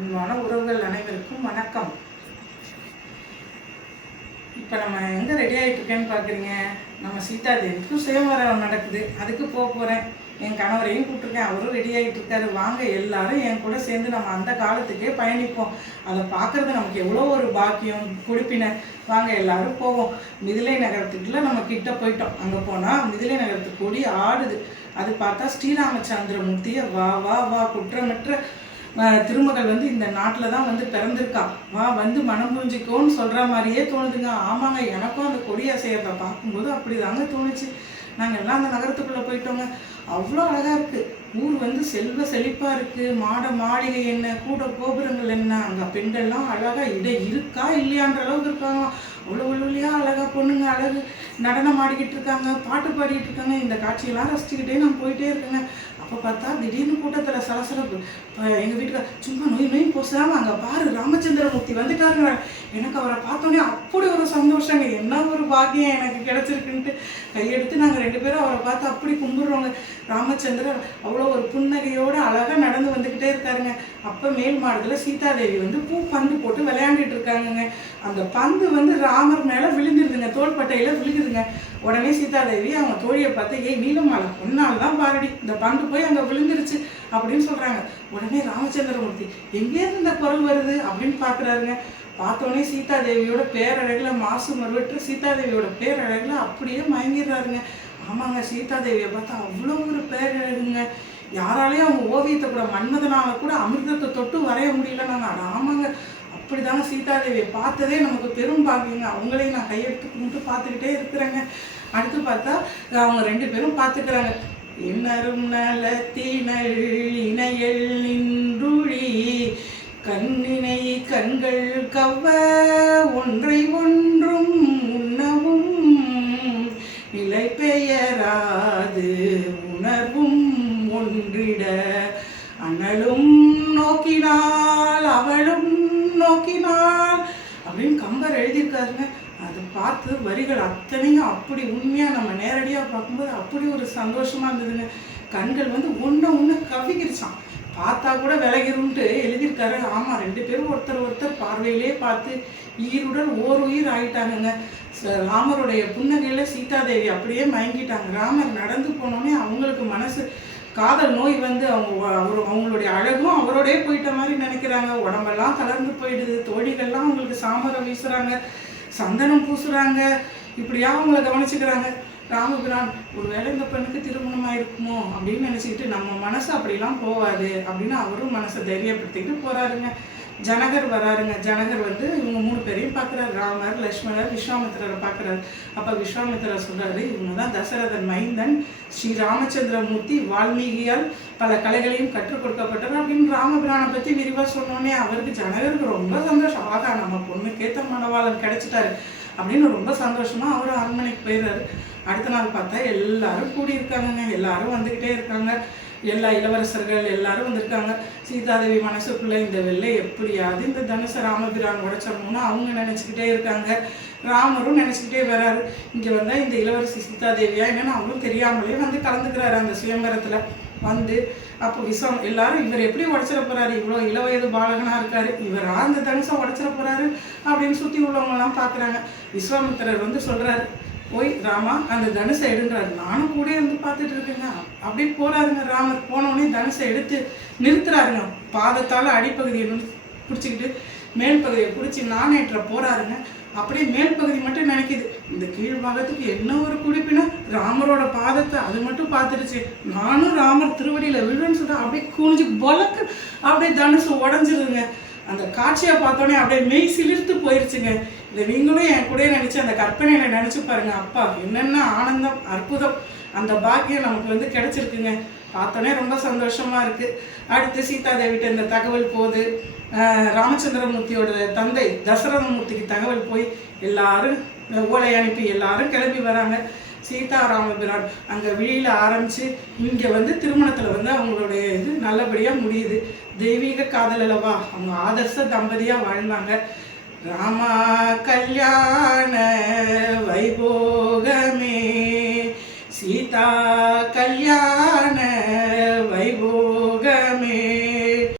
அன்பான உறவுகள் அனைவருக்கும் வணக்கம். இப்போ நம்ம எங்கே ரெடி ஆகிட்டு இருக்கேன்னு பார்க்குறீங்க? நம்ம சீதாதேவிக்கும் சுயம்வரம் நடக்குது, அதுக்கு போக போகிறேன். என் கணவரையும் கூப்பிட்டுருக்கேன், அவரும் ரெடி ஆகிட்டு இருக்காரு. வாங்க எல்லாரும் என் கூட சேர்ந்து நம்ம அந்த காலத்துக்கே பயணிப்போம். அதை பார்க்குறது நமக்கு எவ்வளோ ஒரு பாக்கியம், குடிப்பினை. வாங்க எல்லாரும் போவோம். மிதிலை நகரத்துக்குள்ள நம்ம கிட்ட போயிட்டோம். அங்கே போனால் மிதிலை நகரத்துக்கு கொடி ஆடுது. அது பார்த்தா ஸ்ரீராமச்சந்திரமூர்த்தியை வா வா வா குற்றமற்ற திருமகள் இந்த நாட்டில் தான் பிறந்திருக்கா, வா மனம் புரிஞ்சிக்கோன்னு சொல்கிற மாதிரியே தோணுதுங்க. ஆமாங்க, எனக்கும் அந்த கொடி அசையத்தை பார்க்கும்போது அப்படி தாங்க தோணுச்சு. நாங்கள் எல்லாம் அந்த நகரத்துக்குள்ளே போயிட்டோங்க. அவ்வளோ அழகாக இருக்குது. ஊர் செல்வ செழிப்பாக இருக்குது. மாளிகை என்ன, கூட கோபுரங்கள் என்ன, அங்கே பெண்கள்லாம் அழகாக இருக்கா இல்லையான்ற அளவுக்கு இருக்காங்க. அவ்வளோ ஒளியாக அழகாக பொண்ணுங்க அழகு நடனம் ஆடிக்கிட்டு இருக்காங்க, பாட்டு பாடிக்கிட்டு இருக்காங்க. இந்த காட்சியெல்லாம் ரசிச்சுக்கிட்டே நான் போயிட்டே இருக்கேங்க. அப்போ பார்த்தா திடீர்னு கூட்டத்தில் சலசலப்பு. எங்கள் வீட்டுக்கு சும்மா நோய் போசாமல் அங்கே பாரு ராமச்சந்திரமூர்த்தி வந்துட்டாருங்க. எனக்கு அவரை பார்த்தோன்னே அப்படி ஒரு சந்தோஷங்க. என்ன ஒரு பாக்கியம் எனக்கு கிடச்சிருக்குன்ட்டு கையெடுத்து நாங்கள் 2 பேரும் அவரை பார்த்து அப்படி கும்பிடுறோங்க. ராமச்சந்திரர் அவ்வளோ ஒரு புன்னகையோடு அழகாக நடந்து வந்துக்கிட்டே இருக்காருங்க. அப்போ மேல் மாடத்தில் சீதாதேவி பூ பந்து போட்டு விளையாண்டுட்டு இருக்காங்கங்க. அந்த பந்து ராமர் மேலே விழுந்துருதுங்க, தோள்பட்டையில் விழுகுதுங்க. உடனே சீதாதேவி அவங்க தோழியை பார்த்து, ஏய் நீலமாலை, ஒன்னால் தான் பாரடி, இந்த பந்து போய் அங்கே விழுந்துருச்சு அப்படின்னு சொல்கிறாங்க. உடனே ராமச்சந்திரமூர்த்தி எங்கேருந்து இந்த குரல் வருது அப்படின்னு பார்க்குறாருங்க. பார்த்தோன்னே சீதாதேவியோட பேரழகில் மாசு மறுவற்று சீதாதேவியோட பேரழகில் அப்படியே மயங்கிடுறாருங்க. ஆமாங்க, சீதாதேவியை பார்த்தா அவ்வளோ ஒரு பேரழகுங்க. யாராலையும் அவங்க ஓவியத்தை கூட மன்மதனால கூட அமிர்தத்தை தொட்டு வரைய முடியல. நாங்கள் ஆமாங்க, அப்படிதாங்க சீதாதேவியை பார்த்ததே நமக்கு பெரும் பாக்கியங்க. அவங்களையும் நான் கையெடுத்து கும்பிட்டு பார்த்துக்கிட்டே இருக்கிறேங்க. அடுத்து பார்த்தா அவங்க 2 பேரும் பார்த்துக்கிறாங்க. இன்னரும் நலத்தினள் இணையல் நின்றுழி கண்ணினை கண்கள் கவ்வ ஒன்றை ஒன்றும் உண்ணவும் நிலை பெயராது உணர்வும் ஒன்றிட அனலும் நோக்கினாள் அவளும் நோக்கினாள் அப்படின்னு கம்பர் எழுதியிருக்காருங்க. அதை பார்த்து வரிகள் அத்தனையும் அப்படி உண்மையாக நம்ம நேரடியாக பார்க்கும்போது அப்படி ஒரு சந்தோஷமாக இருந்ததுங்க. கண்கள் ஒன்று கவிக்கிருச்சான், பார்த்தா கூட விலகிரும்ட்டு எழுதியிருக்காரு. ஆமாம், 2 பேரும் ஒருத்தர் பார்வையிலே பார்த்து ஈருடன் ஓர் உயிர் ஆகிட்டாங்கங்க. ராமருடைய புன்னகையில் சீதாதேவி அப்படியே மயங்கிட்டாங்க. ராமர் நடந்து போனோடனே அவங்களுக்கு மனசு காதல் நோய் அவங்களுடைய அழகும் அவரோடய போயிட்ட மாதிரி நினைக்கிறாங்க. உடம்பெல்லாம் கலர்ந்து போயிடுது. தோழிகள்லாம் அவங்களுக்கு சாமரம் வீசுகிறாங்க, சந்தனம் பூசுகிறாங்க. இப்படியா அவங்கள கவனிச்சுக்கிறாங்க. ராமபிரான் ஒருவேளை இந்த பெண்ணுக்கு திருமணம் ஆயிருக்குமோ அப்படின்னு நினச்சிக்கிட்டு நம்ம மனசு அப்படிலாம் போகாது அப்படின்னு அவரும் மனசை தைரியப்படுத்திக்கிட்டு போகிறாருங்க. ஜனகர் வராருங்க. ஜனகர் இவங்க 3 பேரையும் பார்க்குறாரு. ராமர், லக்ஷ்மணர், விஸ்வாமித்திரரை பார்க்குறாரு. அப்போ விஸ்வாமித்திரர் சொல்கிறாரு, இவங்க தான் தசரதன் மைந்தன் ஸ்ரீ ராமச்சந்திரமூர்த்தி, வால்மீகியால் பல கலைகளையும் கற்றுக் கொடுக்கப்பட்டவர் அப்படின்னு ராமபிரானை பற்றி விரிவாக சொன்னோடனே அவருக்கு ஜனகருக்கு ரொம்ப சந்தோஷம். ஆகா, நம்ம பொண்ணுக்கேற்ற மணவாளன் கிடைச்சிட்டாரு அப்படின்னு ரொம்ப சந்தோஷமாக அவர் அரண்மனைக்கு போயிடுறாரு. அடுத்த நாள் பார்த்தா எல்லாரும் கூடியிருக்காங்கங்க. எல்லாரும் வந்துக்கிட்டே இருக்காங்க. எல்லா இளவரசர்கள் எல்லாரும் வந்திருக்காங்க. சீதாதேவி மனசுக்குள்ளே இந்த வெள்ளை எப்படியாவது இந்த தனுச ராமபிரான் உடைச்சிடணும்னு அவங்க நினச்சிக்கிட்டே இருக்காங்க. ராமரும் நினச்சிக்கிட்டே வர்றாரு. இங்கே வந்தால் இந்த இளவரசி சீதாதேவியா என்னன்னு அவரும் தெரியாமலே கலந்துக்கிறாரு அந்த சுயம்பரத்தில். அப்போ எல்லாரும் இவர் எப்படி உடச்சிட போகிறாரு, இவ்வளோ இளவயது பாலகனாக இருக்காரு, இவரா அந்த தனுசை உடச்சிட போகிறாரு அப்படின்னு சுற்றி உள்ளவங்கலாம் பார்க்குறாங்க. விஸ்வாமித்திரர் சொல்கிறாரு, போய் ராமா அந்த தனுசை எடுன்றாரு. நானும் கூட பார்த்துட்டு இருக்கேங்க. அப்படி போறாருங்க. ராமர் போனோடனே தனுசை எடுத்து நிறுத்துறாருங்க. பாதத்தால் அடிப்பகுதியை பிடிச்சிக்கிட்டு மேல் பகுதியை பிடிச்சி நானேற்ற போறாருங்க. அப்படியே மேல் பகுதி மட்டும் நினைக்குது. இந்த கீழ் பாகத்துக்கு என்ன ஒரு குடிப்பினா ராமரோட பாதத்தை அது மட்டும் பார்த்துருச்சு. நானும் ராமர் திருவடியில விழுன்னு சொல்ல அப்படியே குனிஞ்சு பொலக்கு அப்படியே தனுசு உடஞ்சிருங்க. அந்த காட்சியை பார்த்தோன்னே அப்படியே மெய் சிலிர்த்து போயிருச்சுங்க. இதை நீங்களும் என் கூட நினச்சி அந்த கற்பனையில நினச்சி பாருங்க. அப்பா என்னென்ன ஆனந்தம், அற்புதம், அந்த பாக்கியம் நமக்கு கிடைச்சிருக்குங்க. பார்த்தோன்னே ரொம்ப சந்தோஷமாக இருக்குது. அடுத்து சீதாதேவிட்ட இந்த தகவல் போகுது. ராமச்சந்திரமூர்த்தியோட தந்தை தசரதமூர்த்திக்கு தகவல் போய் எல்லாரும் ஓலை அனுப்பி எல்லாரும் கிளம்பி வராங்க. சீதாராமபிரான் அங்கே விழியில் ஆரம்பித்து இங்கே திருமணத்தில் அவங்களுடைய இது நல்லபடியாக முடியுது. தெய்வீக காதல் அல்லவா, அவங்க ஆதர்ச தம்பதியாக வாழ்ந்தாங்க. ராமா கல்யாண வைபோகமே சீதா கல்யாண